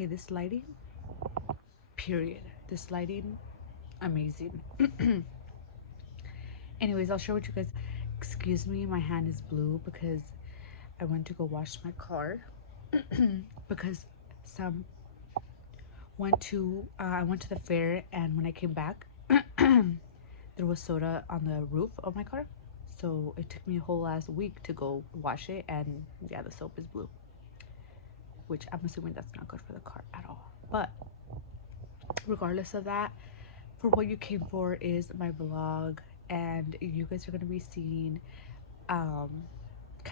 Okay, this lighting, period. This lighting, amazing. Anyways, I'll share with you guys. Excuse me, my hand is blue because I went to go wash my car because some I went to the fair, and when I came back there was soda on the roof of my car, so it took me a whole last week to go wash it. And yeah, the soap is blue, which I'm assuming that's not good for the car at all. But regardless of that, for what you came for is my vlog, and you guys are going to be seeing kind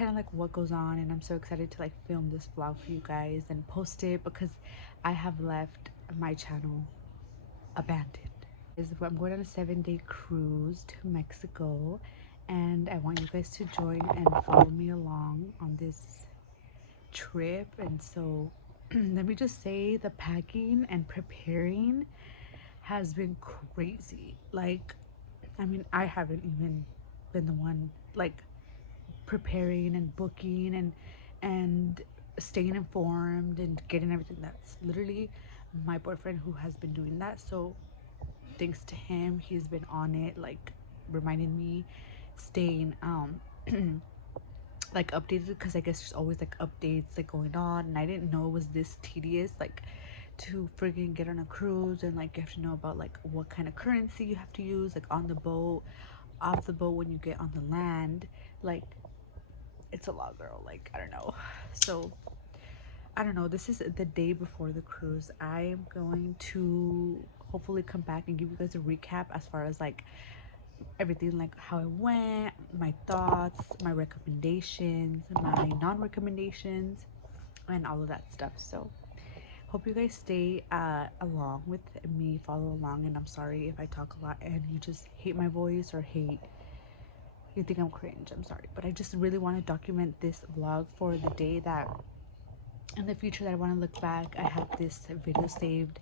of like what goes on. And I'm so excited to like film this vlog for you guys and post it because I have left my channel abandoned. I'm going on a 7-day cruise to Mexico, and I want you guys to join and follow me along on this trip. And so let me just say, the packing and preparing has been crazy. Like, I mean, I haven't even been the one like preparing and booking and staying informed and getting everything. That's literally my boyfriend who has been doing that. So thanks to him, he's been on it, like reminding me, staying like updated, because I guess there's always like updates like going on, and I didn't know it was this tedious, like to friggin' get on a cruise, and like you have to know about like what kind of currency you have to use, like on the boat, off the boat, when you get on the land. Like, it's a lot, girl. Like, I don't know. So I don't know, this is the day before the cruise. I am going to hopefully come back and give you guys a recap as far as like everything, like how it went, my thoughts, my recommendations, my non-recommendations, and all of that stuff. So hope you guys stay along with me, follow along. And I'm sorry if I talk a lot and you just hate my voice or you think I'm cringe. I'm sorry, but I just really want to document this vlog for the day that in the future that I want to look back. I have this video saved,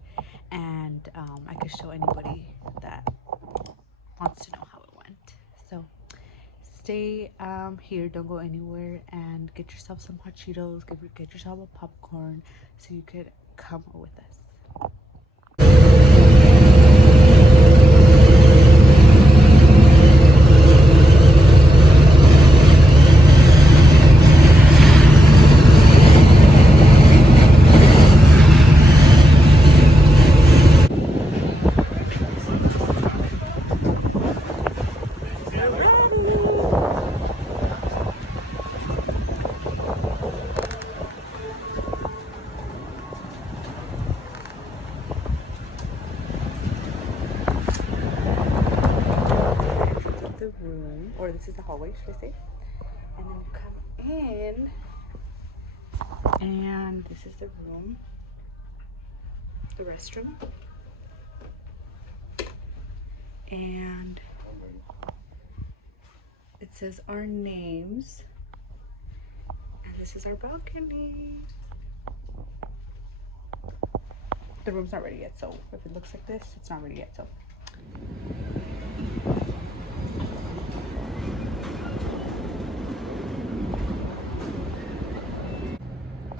and I could show anybody that wants to know how it went. So stay here, don't go anywhere, and get yourself some hot Cheetos, get yourself a popcorn so you could come with us. Room, or this is the hallway, should I say? And then come in, and this is the room, the restroom, and it says our names, and this is our balcony. The room's not ready yet, so if it looks like this, it's not ready yet. So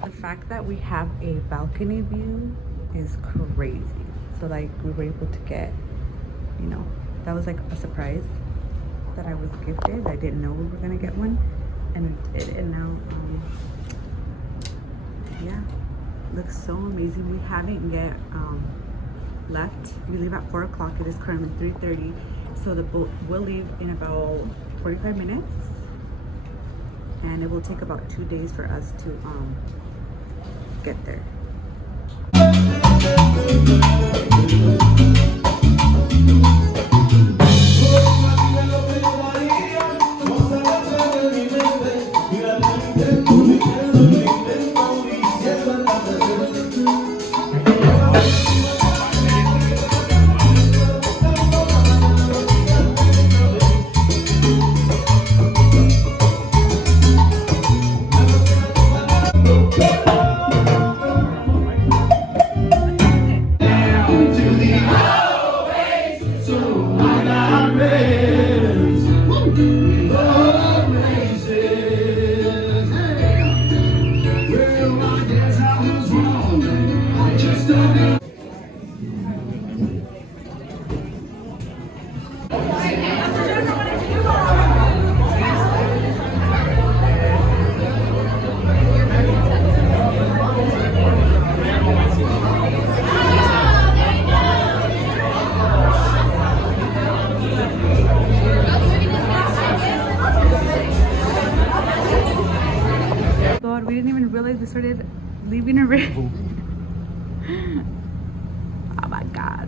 the fact that we have a balcony view is crazy. So like, we were able to get, you know, that was like a surprise that I was gifted. I didn't know we were gonna get one, and it did. And now yeah, looks so amazing. We haven't yet left. We leave at 4 o'clock. It is currently 3:30, so the boat will leave in about 45 minutes, and it will take about 2 days for us to get there. God, we didn't even realize we started leaving already. Oh my God.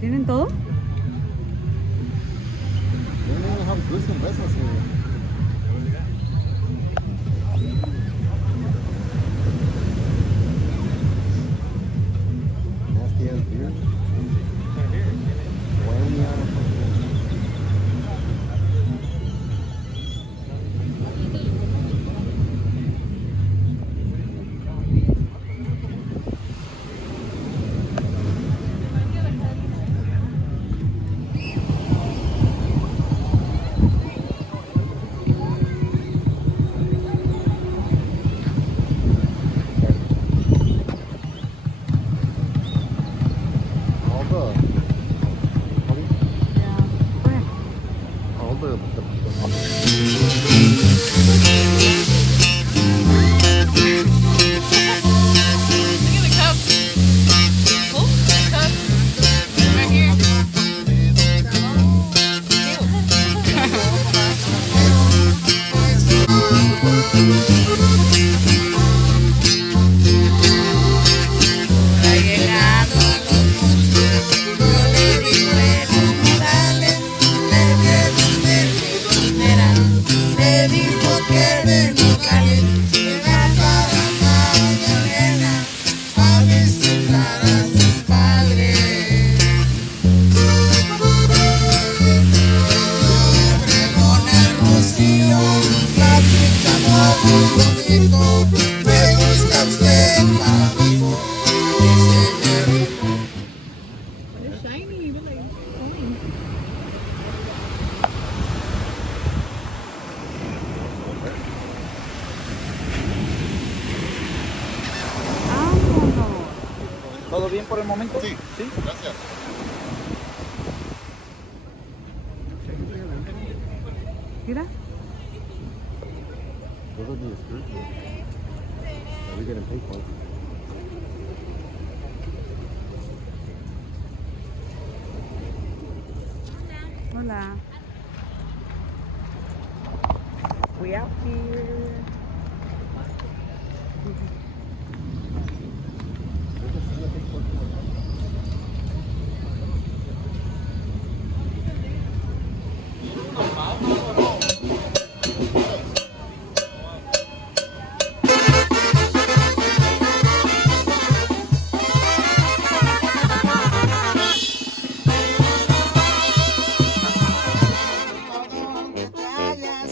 ¿Tienen todo? ¿Todo bien por el momento? Sí, ¿Sí? gracias. Mira. Hola. We out here.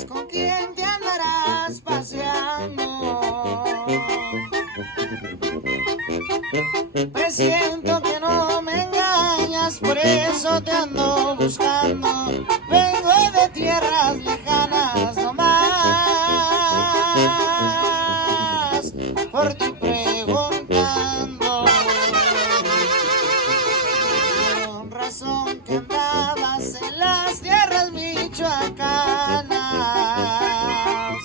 ¿Con quién te andarás paseando? Presiento que no me engañas, por eso te ando buscando. Vengo de tierras lejanas nomás, por ti preguntando. Con razón que andabas en las tierras michoacanas,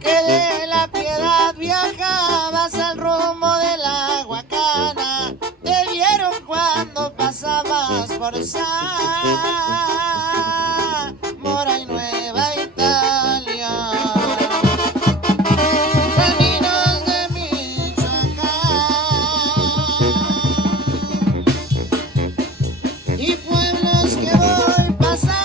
que de la Piedad viajabas al rumbo de la Huacana. Te vieron cuando pasabas por Zamora y Nueva Italia. Caminos de Michoacán y pueblos que voy pasando.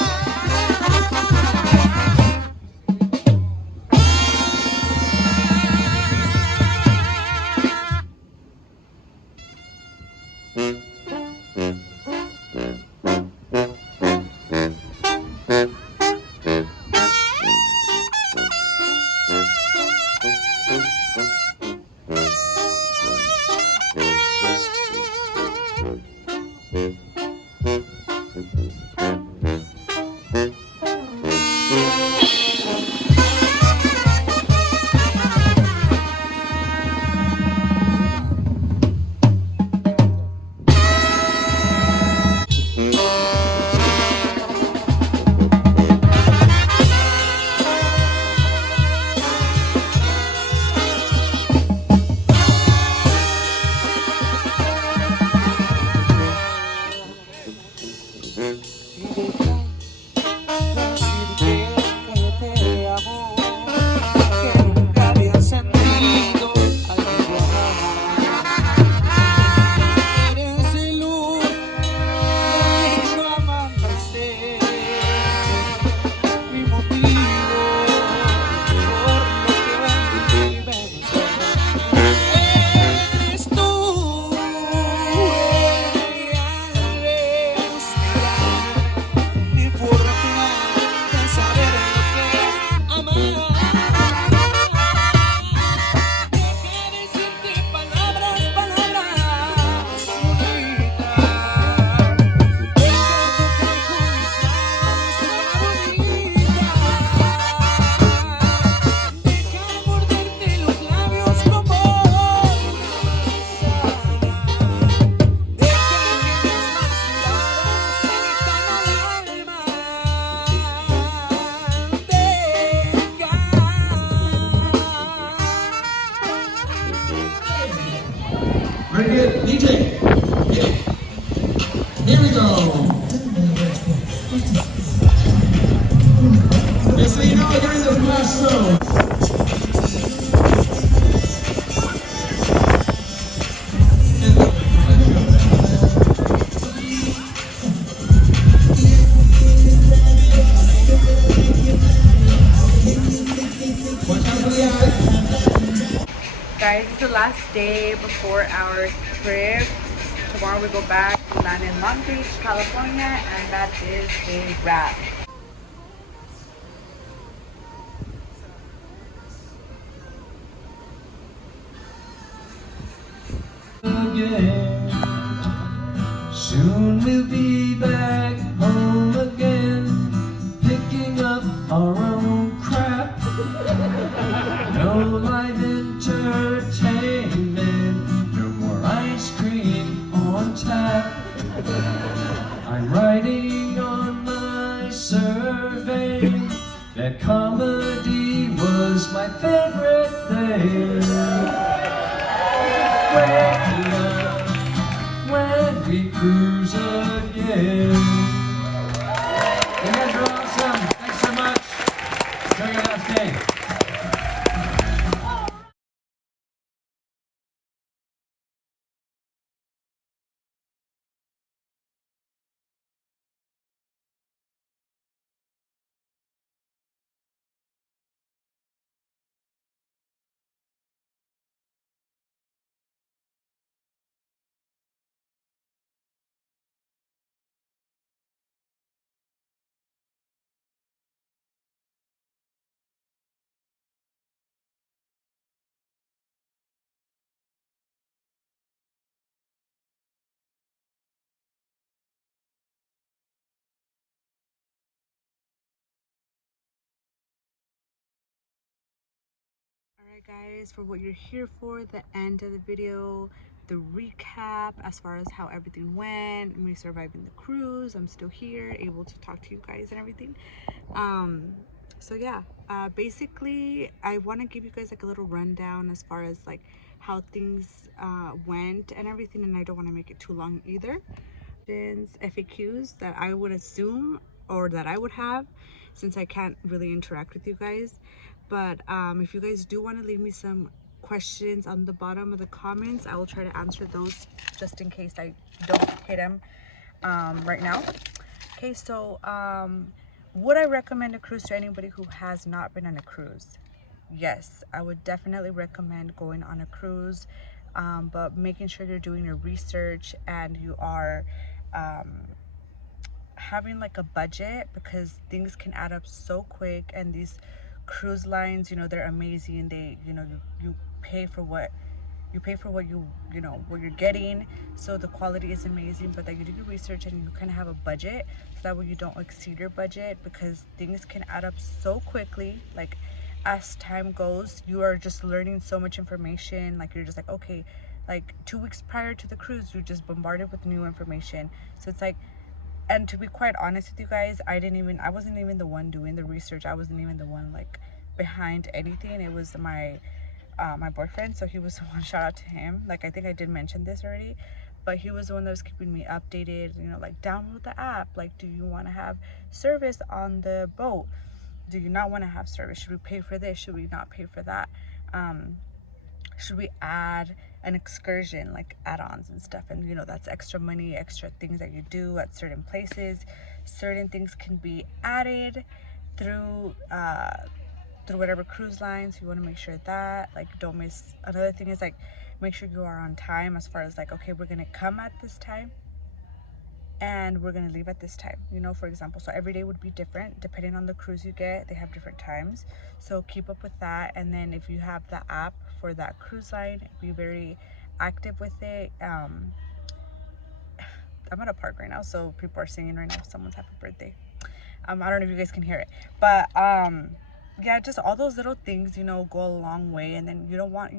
Very good. DJ, hit it. Here we go. Just so you know, you're in the blast zone. Guys, it's the last day before our trip. Tomorrow we go back, land in Long Beach, California, and that is a wrap. Again. Soon we'll be back home again, picking up our own crap. No live entertainment Okay. Alright guys, for what you're here for, the end of the video, the recap as far as how everything went, me surviving the cruise. I'm still here, able to talk to you guys and everything. So yeah, basically I want to give you guys like a little rundown as far as like how things went and everything, and I don't want to make it too long either. FAQs that I would assume or that I would have, since I can't really interact with you guys. But if you guys do want to leave me some questions on the bottom of the comments, I will try to answer those just in case I don't hit them right now. Okay, so would I recommend a cruise to anybody who has not been on a cruise? Yes, I would definitely recommend going on a cruise, but making sure you're doing your research and you are having like a budget, because things can add up so quick. And these cruise lines, you know, they're amazing. They, you know, you pay for what you know what you're getting, so the quality is amazing. But that you do your research and you kind of have a budget, so that way you don't exceed your budget, because things can add up so quickly. Like as time goes, you are just learning so much information. Like you're just like, okay, like 2 weeks prior to the cruise, you're just bombarded with new information. So it's like, and to be quite honest with you guys, I wasn't even the one doing the research. I wasn't even the one like behind anything. It was my boyfriend, so he was the one. Shout out to him. Like I think I did mention this already, but he was the one that was keeping me updated, you know, like download the app, like do you want to have service on the boat, do you not want to have service, should we pay for this, should we not pay for that, should we add an excursion, like add-ons and stuff. And you know, that's extra money, extra things that you do at certain places. Certain things can be added through through whatever cruise lines. You want to make sure that like don't miss. Another thing is like make sure you are on time, as far as like, okay, we're gonna come at this time and we're gonna leave at this time, you know, for example. So every day would be different depending on the cruise you get. They have different times, so keep up with that. And then if you have the app for that cruise line, be very active with it. I'm at a park right now, so people are singing right now, someone's happy birthday. I don't know if you guys can hear it, but yeah, just all those little things, you know, go a long way. And then you don't want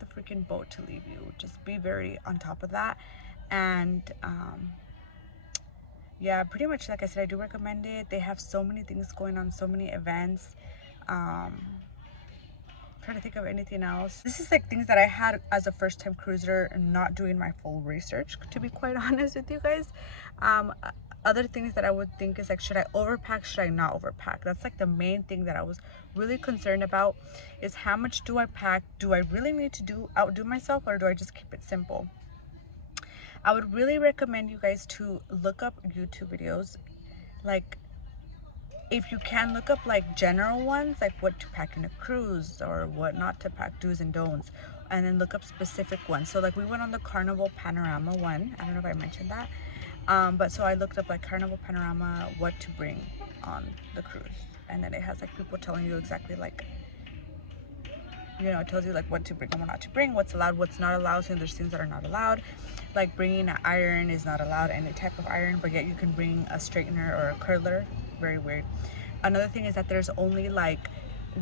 the freaking boat to leave you. Just be very on top of that. And yeah, pretty much like I said, I do recommend it. They have so many things going on, so many events. Trying to think of anything else. This is like things that I had as a first-time cruiser, not doing my full research, to be quite honest with you guys. Other things that I would think is like, should I overpack, should I not overpack? That's like the main thing that I was really concerned about, is how much do I pack? Do I really need to outdo myself, or do I just keep it simple? I would really recommend you guys to look up YouTube videos. Like, if you can, look up like general ones, like what to pack in a cruise or what not to pack, do's and don'ts, and then look up specific ones. So like we went on the Carnival Panorama one. I don't know if I mentioned that, but so I looked up like Carnival Panorama, what to bring on the cruise, and then it has like people telling you exactly like, you know, it tells you like what to bring and what not to bring, what's allowed, what's not allowed. So there's things that are not allowed, like bringing an iron is not allowed, any type of iron, but yet you can bring a straightener or a curler. Very weird. Another thing is that there's only like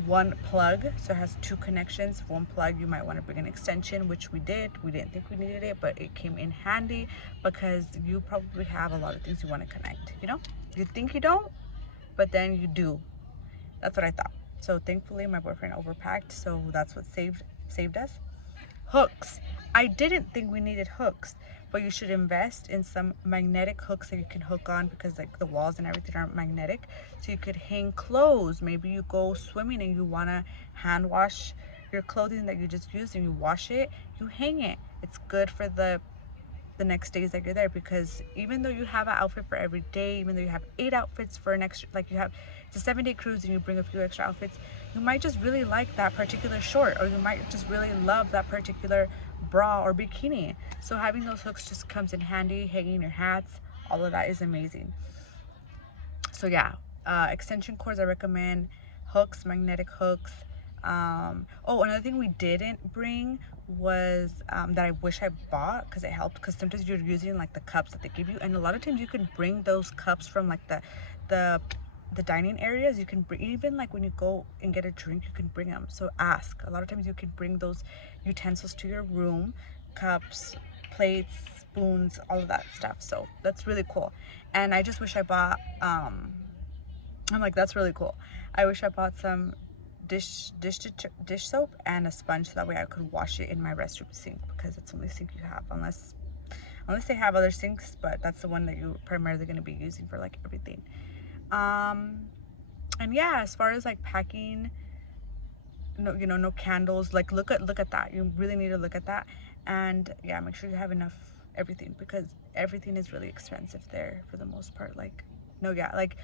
one plug, so it has 2 connections. One plug, you might want to bring an extension, which we did. We didn't think we needed it, but it came in handy, because you probably have a lot of things you want to connect, you know, you think you don't, but then you do. That's what I thought. So thankfully my boyfriend overpacked, so that's what saved us. Hooks. I didn't think we needed hooks, but you should invest in some magnetic hooks that you can hook on, because like the walls and everything aren't magnetic. So you could hang clothes. Maybe you go swimming and you want to hand wash your clothing that you just used and you wash it, you hang it. It's good for the next days that you're there, because even though you have an outfit for every day, even though you have 8 outfits for an extra, like you have, it's a 7-day cruise and you bring a few extra outfits, you might just really like that particular short, or you might just really love that particular bra or bikini. So having those hooks just comes in handy. Hanging your hats, all of that is amazing. So yeah, extension cords I recommend, hooks, magnetic hooks. Oh, another thing we didn't bring was that I wish I bought, because it helped, because sometimes you're using like the cups that they give you, and a lot of times you can bring those cups from like the the dining areas. You can bring, even like when you go and get a drink, you can bring them. So ask. A lot of times you can bring those utensils to your room, cups, plates, spoons, all of that stuff. So that's really cool. And I just wish I bought I'm like, that's really cool. I wish I bought some dish soap and a sponge, so that way I could wash it in my restroom sink, because it's the only sink you have, unless they have other sinks, but that's the one that you're primarily going to be using for like everything. And yeah, as far as like packing, no, you know, no candles. Like look at that. You really need to look at that. And yeah, make sure you have enough everything, because everything is really expensive there for the most part. Like, no, yeah, like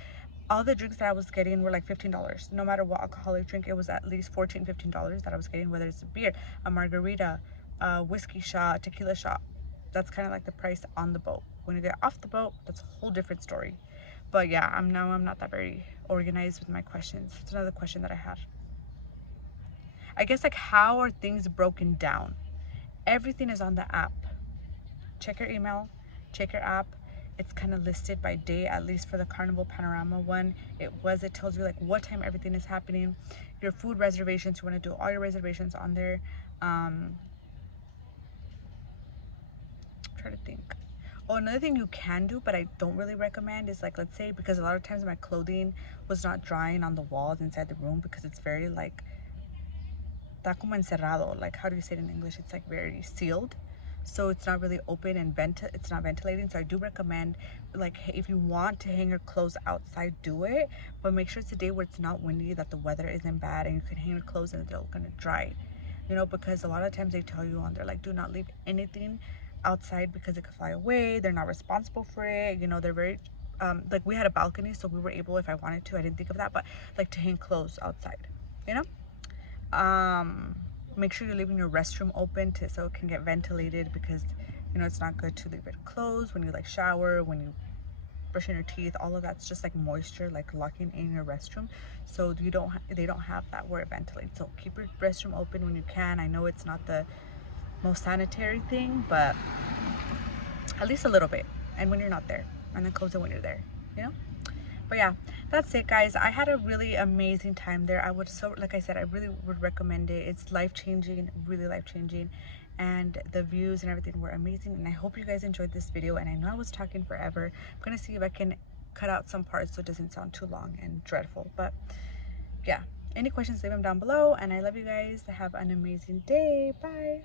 all the drinks that I was getting were like $15. No matter what alcoholic drink, it was at least $14-15 that I was getting, whether it's a beer, a margarita, a whiskey shot, tequila shot. That's kind of like the price on the boat. When you get off the boat, that's a whole different story. But yeah, I'm not that very organized with my questions. It's another question that I had. I guess, like, how are things broken down? Everything is on the app. Check your email, check your app. It's kind of listed by day, at least for the Carnival Panorama one. It tells you like what time everything is happening. Your food reservations, you want to do all your reservations on there. Try to think. Oh, another thing you can do, but I don't really recommend, is like, let's say, because a lot of times my clothing was not drying on the walls inside the room, because it's very like, está como encerrado. Like, how do you say it in English? It's like very sealed. So it's not really open and it's not ventilating. So I do recommend, like, if you want to hang your clothes outside, do it. But make sure it's a day where it's not windy, that the weather isn't bad, and you can hang your clothes and they're gonna dry. You know, because a lot of times they tell you on there, like, do not leave anything outside because it could fly away. They're not responsible for it. You know, they're very like, we had a balcony, so we were able, if I wanted to, I didn't think of that, but like to hang clothes outside, you know. Make sure you're leaving your restroom open so it can get ventilated, because you know it's not good to leave it closed when you like shower, when you brushing your teeth. All of that's just like moisture, like locking in your restroom. So they don't have that where it ventilates. So keep your restroom open when you can. I know it's not the most sanitary thing, but at least a little bit. And when you're not there, and then close it when you're there, you know. But yeah, that's it, guys. I had a really amazing time there. I would, so like I said, I really would recommend it. It's life-changing, really life-changing, and the views and everything were amazing. And I hope you guys enjoyed this video. And I know I was talking forever. I'm gonna see if I can cut out some parts so it doesn't sound too long and dreadful. But yeah, any questions, leave them down below. And I love you guys. Have an amazing day. Bye.